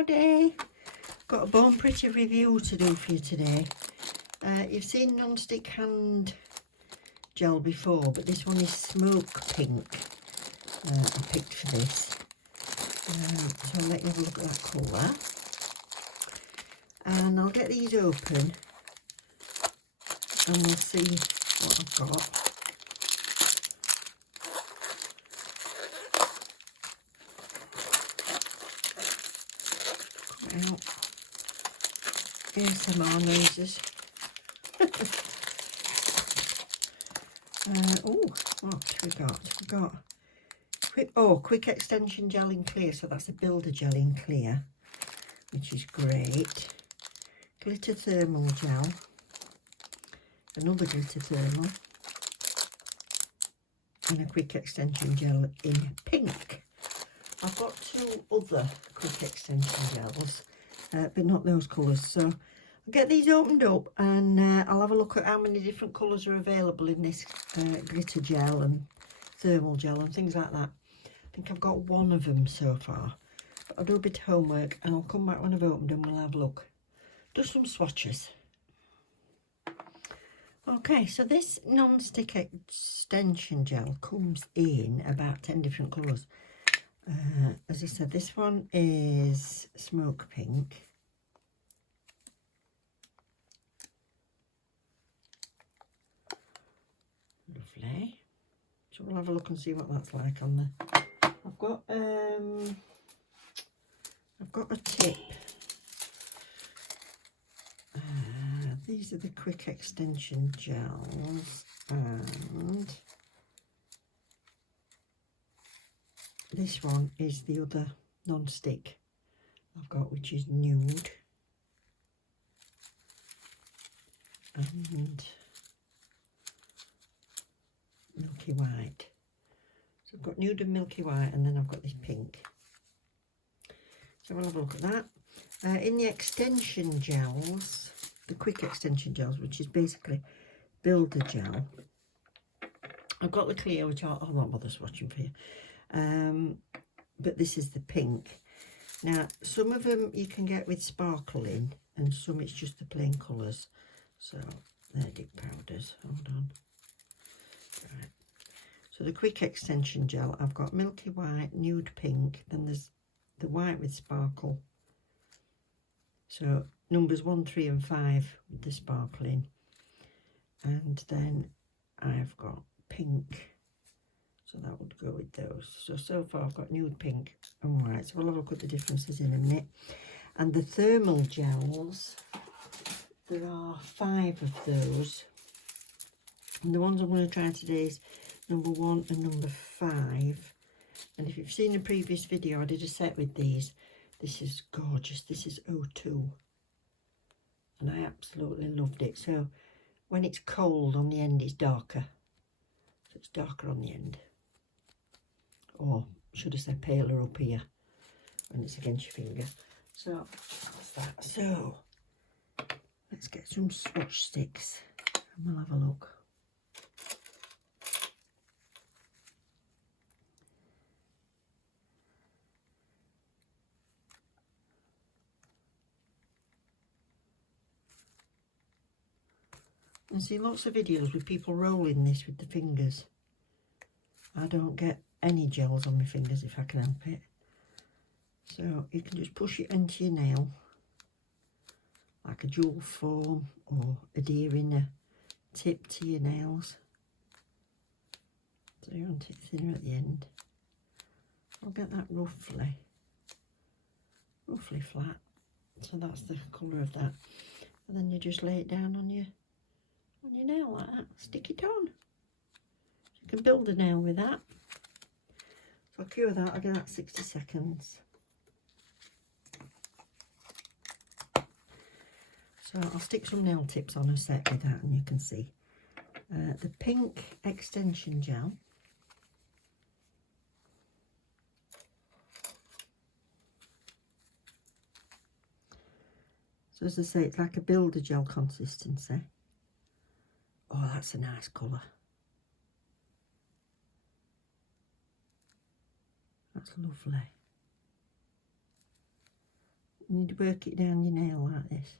everybody, got a Born Pretty review to do for you today. You've seen non-stick hand gel before, but this one is smoke pink. I picked for this, so I'll let you have a look at that colour, and I'll get these open and we'll see what I've got. Out. ASMR noises. What we got? We got quick extension gel in clear. So that's a builder gel in clear, which is great. Glitter thermal gel. Another glitter thermal. And a quick extension gel in pink. I've got two other quick extension gels, but not those colours. So I'll get these opened up and I'll have a look at how many different colours are available in this glitter gel and thermal gel and things like that. I think I've got one of them so far. But I'll do a bit of homework and I'll come back when I've opened them and we'll have a look. Do some swatches. Okay, so this non-stick extension gel comes in about 10 different colours. As I said, this one is smoke pink. Lovely. So we'll have a look and see what that's like on the. I've got a tip. These are the quick extension gels, and this one is the other non-stick I've got, which is nude and milky white. So I've got nude and milky white, and then I've got this pink. So we'll have a look at that. In the extension gels, the quick extension gels, which is basically builder gel, I've got the clear, which I'll not bother swatching for you. But this is the pink. Now, some of them you can get with sparkle in, and some it's just the plain colours. So they're dip powders. Hold on. Right. So the quick extension gel, I've got milky white, nude pink, then there's the white with sparkle. So numbers 1, 3 and 5 with the sparkling. And then I've got pink. So that would go with those. So far I've got nude pink and white. So we'll have a look at the differences in a minute. And the thermal gels, there are 5 of those. And the ones I'm going to try today is number 1 and number 5. And if you've seen a previous video, I did a set with these. This is gorgeous. This is 02. And I absolutely loved it. So when it's cold on the end, it's darker. So it's darker on the end. Or should I say paler up here when it's against your finger. So that's that. So let's get some swatch sticks and we'll have a look. I see lots of videos with people rolling this with the fingers. I don't get any gels on my fingers if I can help it. So you can just push it into your nail like a jewel form, or adhering a tip to your nails. So you want it thinner at the end. I'll get that roughly flat. So that's the colour of that. And then you just lay it down on your nail like that. Stick it on. You can build a nail with that. So I'll cure that. I'll give that 60 seconds. So I'll stick some nail tips on a set with that, and you can see the pink extension gel. So as I say, it's like a builder gel consistency. Oh, that's a nice colour. That's lovely. You need to work it down your nail like this.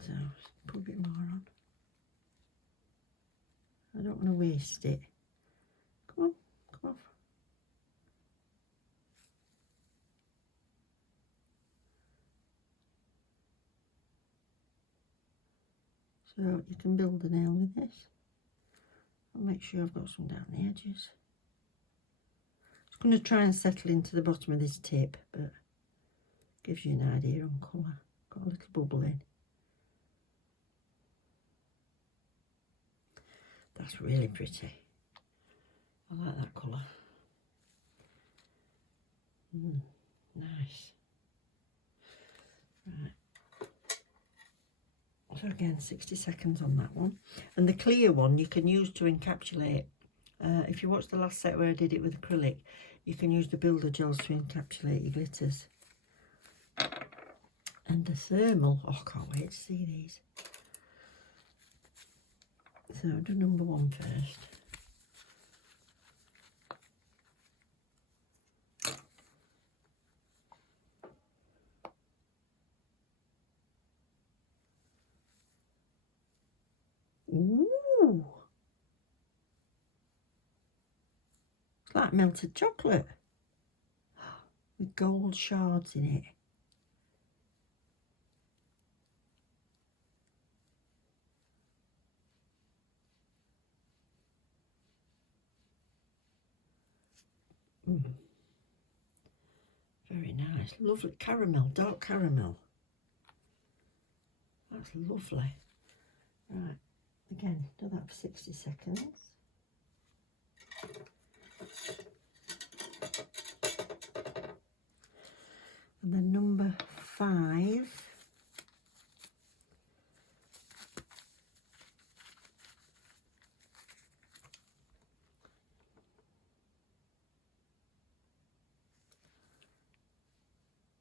So put a bit more on. I don't want to waste it. Come on, come off. So you can build a nail with this. I'll make sure I've got some down the edges. I'm going to try and settle into the bottom of this tip, but gives you an idea on colour. Got a little bubble in. That's really pretty. I like that colour. Nice. Right. So again, 60 seconds on that one. And the clear one you can use to encapsulate. If you watch the last set where I did it with acrylic, you can use the builder gels to encapsulate your glitters. And the thermal, oh, I can't wait to see these. So I'll do number 1 first. Ooh! It's like melted chocolate with gold shards in it. Very nice. Lovely caramel, dark caramel. That's lovely. Right, again, do that for 60 seconds. And then number 5.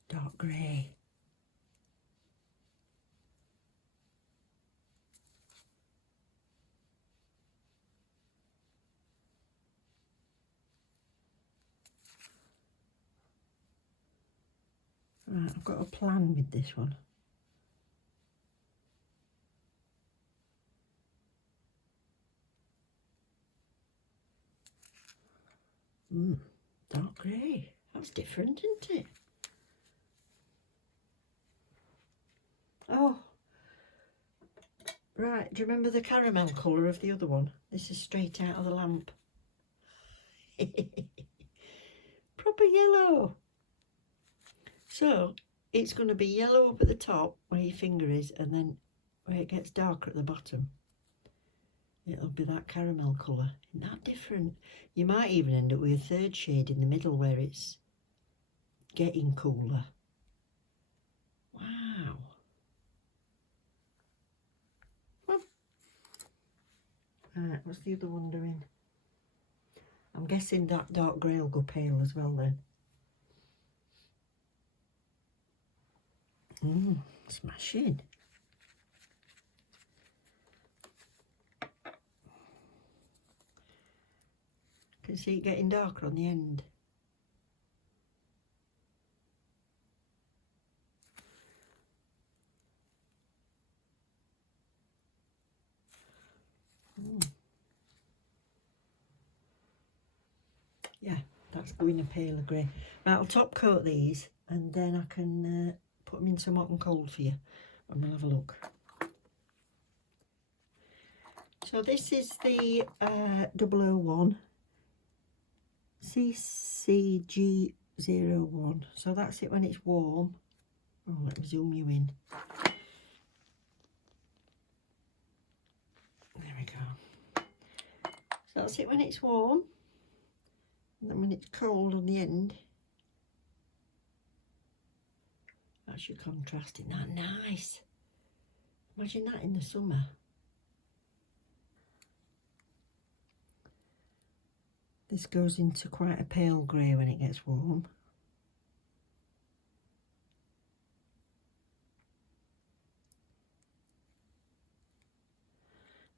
Dark grey. Right, I've got a plan with this one. Dark grey. That's different, isn't it? Oh, right. Do you remember the caramel colour of the other one? This is straight out of the lamp. Proper yellow. So it's going to be yellow up at the top where your finger is, and then where it gets darker at the bottom, it'll be that caramel colour. Isn't that different? You might even end up with a third shade in the middle where it's getting cooler. Wow. Right, what's the other one doing? I'm guessing that dark grey will go pale as well then. Smashing. Can see it getting darker on the end. Yeah, that's going a paler grey. Right, I'll top coat these and then I can put them in some hot and cold for you and we'll have a look. So this is the 001 CCG01. So that's it when it's warm. Oh, let me zoom you in. There we go. So that's it when it's warm. And then when it's cold on the end, that's your contrast. Isn't that nice? Imagine that in the summer. This goes into quite a pale grey when it gets warm.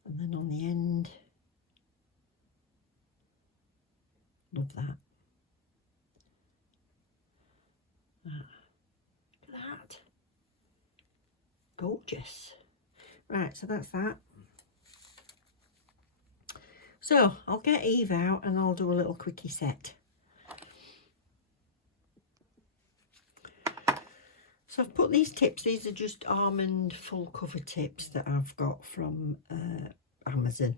And then on the end, love that. Look at that. Gorgeous. Right, so that's that. So I'll get Eve out and I'll do a little quickie set. So I've put these tips, these are just almond full cover tips that I've got from Amazon.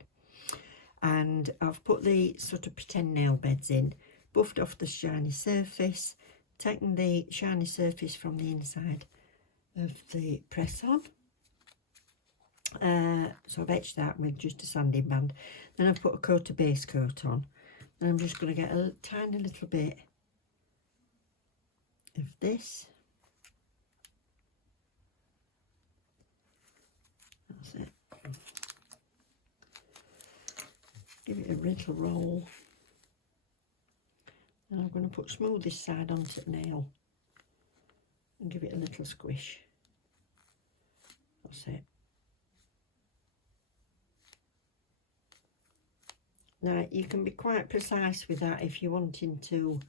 And I've put the sort of pretend nail beds in, buffed off the shiny surface, taken the shiny surface from the inside of the press on. So I've etched that with just a sanding band. Then I've put a coat of base coat on. And I'm just going to get a tiny little bit of this. That's it. Give it a little roll. And I'm going to put smooth this side onto the nail and give it a little squish. That's it. Now you can be quite precise with that if you're wanting to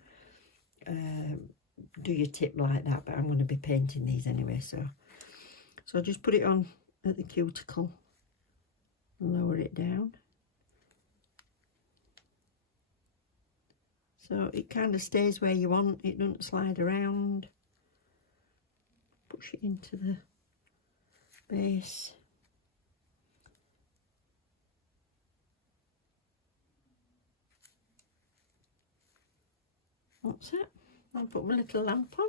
do your tip like that, but I'm going to be painting these anyway, so I'll just put it on at the cuticle and lower it down. So it kind of stays where you want, it doesn't slide around. Push it into the base. That's it. I'll put my little lamp on.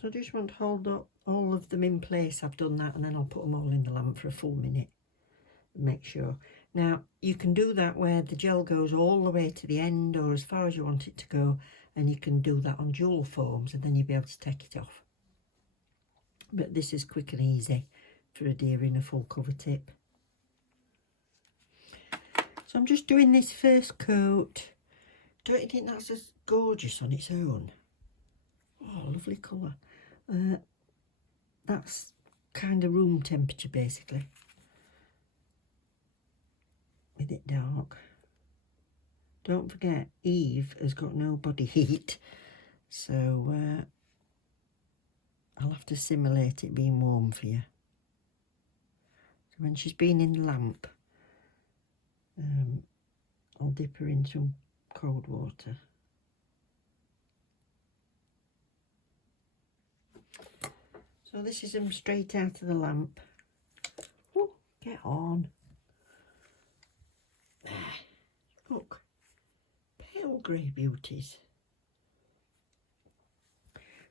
So I just want to hold up all of them in place. I've done that, and then I'll put them all in the lamp for a full minute. Make sure. Now you can do that where the gel goes all the way to the end or as far as you want it to go, and you can do that on dual foams, and then you'll be able to take it off. But this is quick and easy for adhering a full cover tip. So I'm just doing this first coat. Don't you think that's as gorgeous on its own? Oh, lovely colour. That's kind of room temperature basically, with it dark. Don't forget, Eve has got no body heat, so I'll have to simulate it being warm for you. So when she's been in the lamp, I'll dip her in some cold water. So this is them straight out of the lamp. Oh, get on. There. Look, pale grey beauties.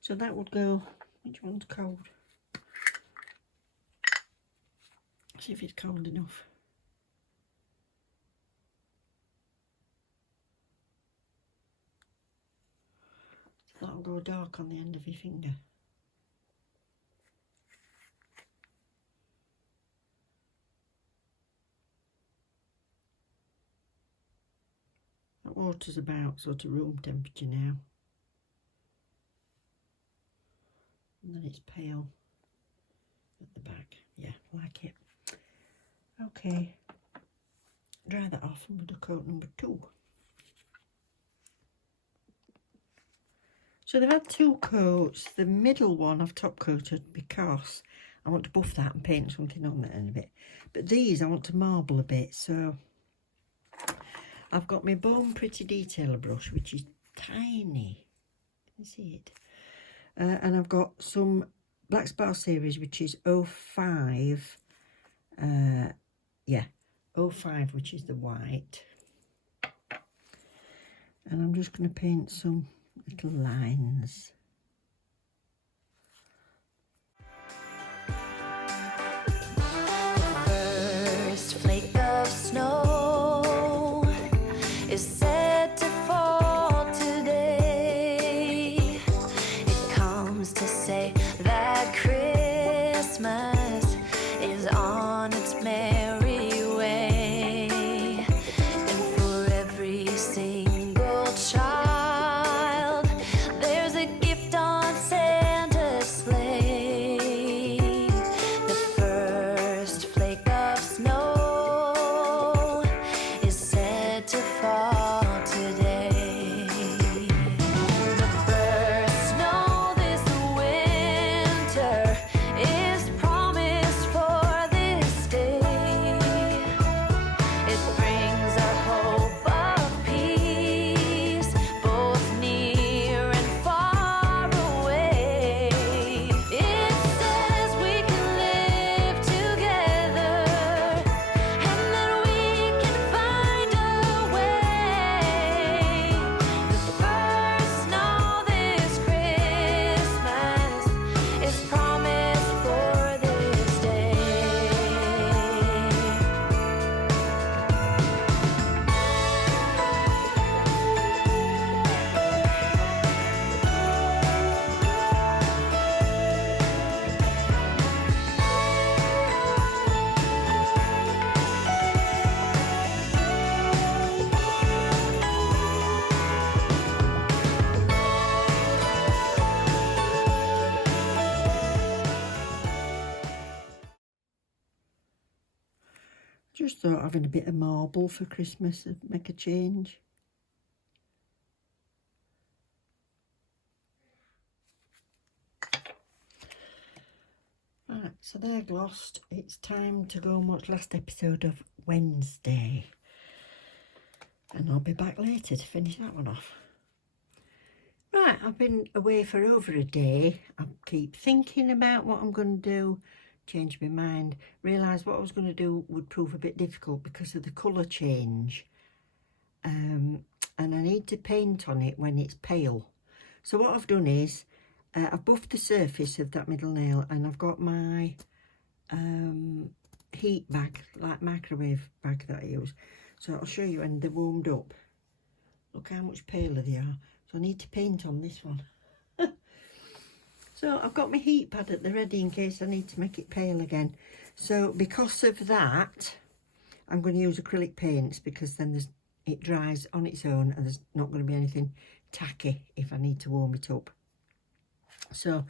So that would go, which one's cold? See if it's cold enough. That'll go dark on the end of your finger. That water's about sort of room temperature now. And then it's pale at the back. Yeah, like it. Okay. Dry that off and we'll do coat number 2. So they've had 2 coats. The middle one I've top coated because I want to buff that and paint something on it in a bit. But these I want to marble a bit, so I've got my Bone Pretty Detailer brush, which is tiny. Can you see it? And I've got some Black Spar series, which is 05. Yeah, 05, which is the white. And I'm just going to paint some little lines. First flake of snow is set to fall today. It comes to say that Christmas is on its merry way, and for every single child there's a gift Just thought having a bit of marble for Christmas would make a change. Right, so they're glossed. It's time to go and watch last episode of Wednesday. And I'll be back later to finish that one off. Right, I've been away for over a day. I keep thinking about what I'm going to do, change my mind, realise what I was going to do would prove a bit difficult because of the colour change. And I need to paint on it when it's pale. So what I've done is, I've buffed the surface of that middle nail, and I've got my heat bag, like microwave bag that I use. So I'll show you when they're warmed up. Look how much paler they are. So I need to paint on this one. So I've got my heat pad at the ready in case I need to make it pale again. So because of that, I'm going to use acrylic paints, because then it dries on its own and there's not going to be anything tacky if I need to warm it up. So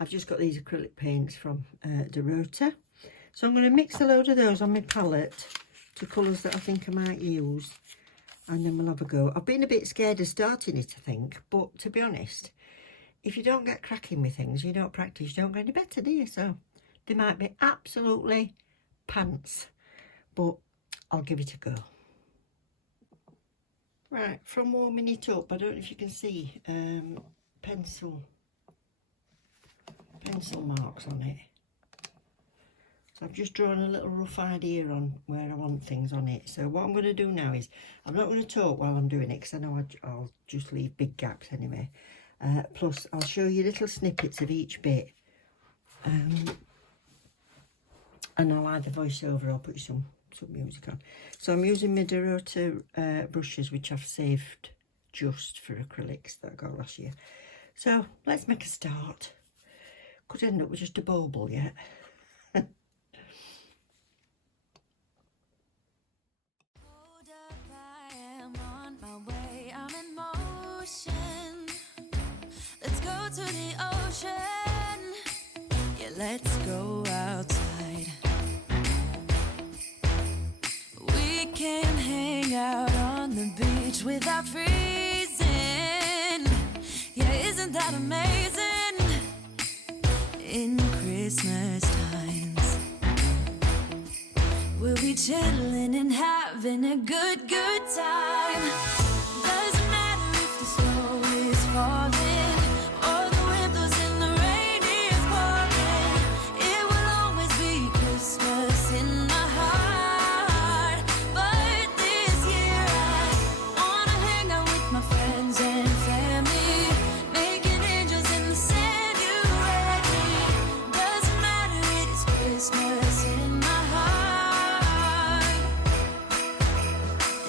I've just got these acrylic paints from Dorota. So I'm going to mix a load of those on my palette to colours that I think I might use, and then we'll have a go. I've been a bit scared of starting it, I think, but to be honest, if you don't get cracking with things, you don't practice, you don't get any better, do you? So they might be absolutely pants, but I'll give it a go. Right, from warming it up, I don't know if you can see pencil marks on it. So I've just drawn a little rough idea on where I want things on it. So what I'm going to do now is, I'm not going to talk while I'm doing it, because I know I'll just leave big gaps anyway. Plus I'll show you little snippets of each bit, and I'll either voice over or put some music on. So I'm using my Dorota brushes, which I've saved just for acrylics that I got last year. So let's make a start. Could end up with just a bauble yet. Hold up, I am on my way, I'm in motion. Let's go to the ocean. Yeah, let's go outside. We can hang out on the beach without freezing. Yeah, isn't that amazing? In Christmas times, we'll be chilling and having a good time. Doesn't matter if the snow is falling or the wind blows and the rain is pouring. It will always be Christmas in my heart. But this year I wanna hang out with my friends and family, making angels in the sand. You ready? Doesn't matter, it is Christmas in my heart.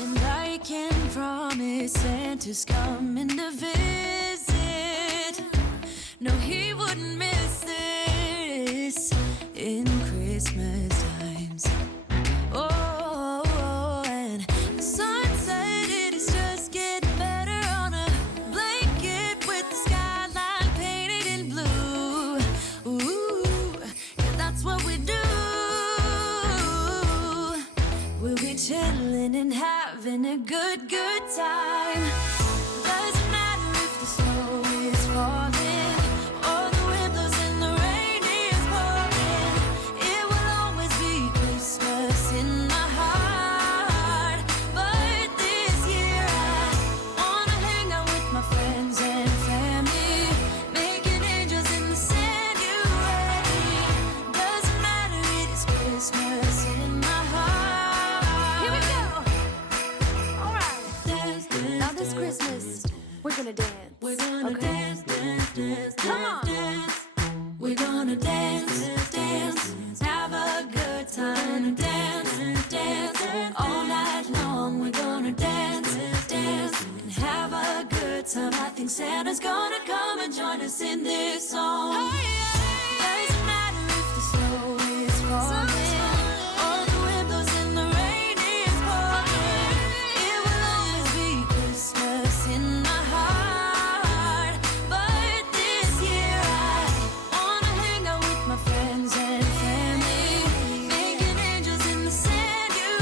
And I can promise Santa's coming to visit. No, he wouldn't miss this in Christmas times. Oh, and the sunset, it is just getting better on a blanket with the skyline painted in blue. Ooh, yeah, that's what we do. We'll be chilling and having a good time. Doesn't matter if the snow is falling or the wind blows and the rain is pouring. It will always be Christmas in my heart. But this year I wanna hang out with my friends and family, making angels in the sand. You ready? Doesn't matter, it is Christmas in my heart. Here we go. All right. Dance, dance, now this Christmas, we're gonna dance. We're gonna dance, dance, dance, come on. Dance. We're gonna dance, dance, have a good time. Dance, dance, all night long. We're gonna dance, dance, and have a good time. I think Santa's gonna come and join us in this song. Doesn't matter if the snow is falling or the wind blows and the rain is pouring. It will always be Christmas in my heart. But this year I wanna hang out with my friends and family, making angels in the sand. You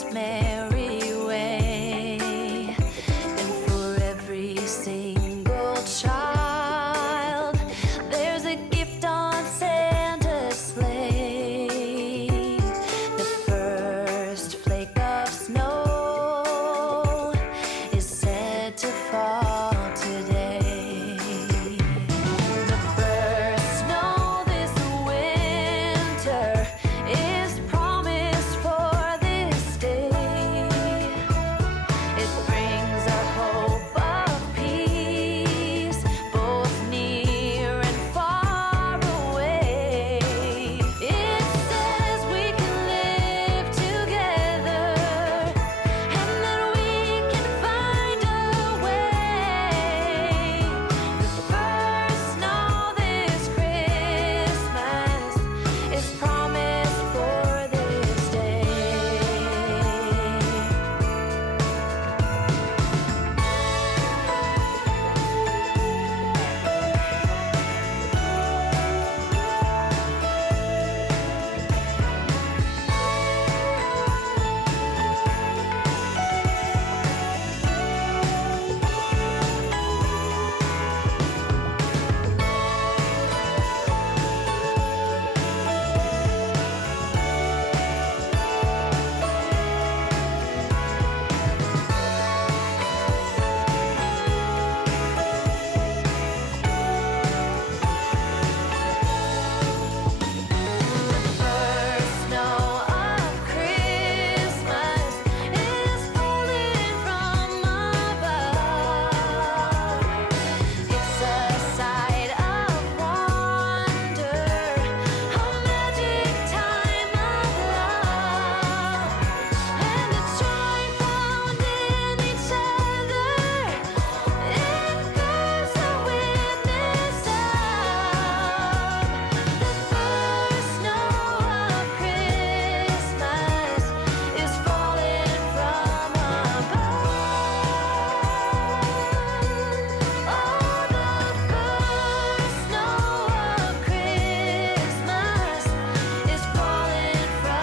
its merry way. And for every single child, there's a gift on Santa's sleigh. The first flake of snow is said to fall today. The first snow this winter is promised for this day. It brings a hope of peace, both near and far away. It says we can live together and that we can find a way. The first snow this Christmas is promised for this day. First snow of Christmas is falling from above. It's a sight of wonder, a magic time of love, and the joy found in each other. It bears a witness of the first snow of Christmas is falling from above. Oh, the first snow of Christmas is falling from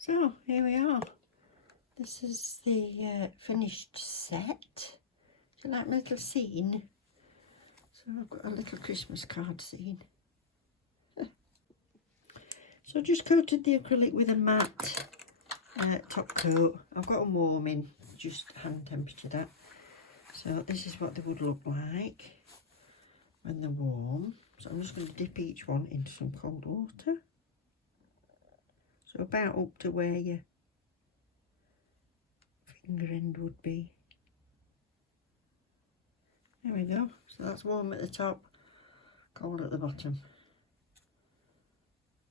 So here we are. This is the finished set. Do you like my little scene? So I've got a little Christmas card scene. So I just coated the acrylic with a matte top coat. I've got them warming, just hand temperature that. So this is what they would look like when they're warm. So I'm just going to dip each one into some cold water. So about up to where your finger end would be. There we go. So that's warm at the top, cold at the bottom.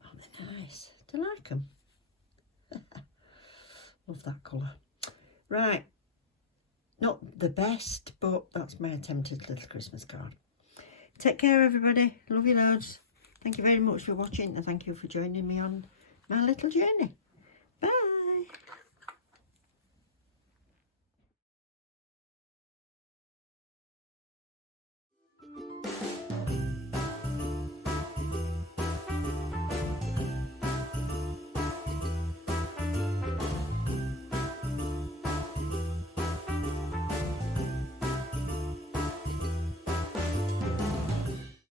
Oh, they're nice. Do you like them? Love that colour. Right. Not the best, but that's my attempted little Christmas card. Take care, everybody. Love you loads. Thank you very much for watching, and thank you for joining me on my little journey.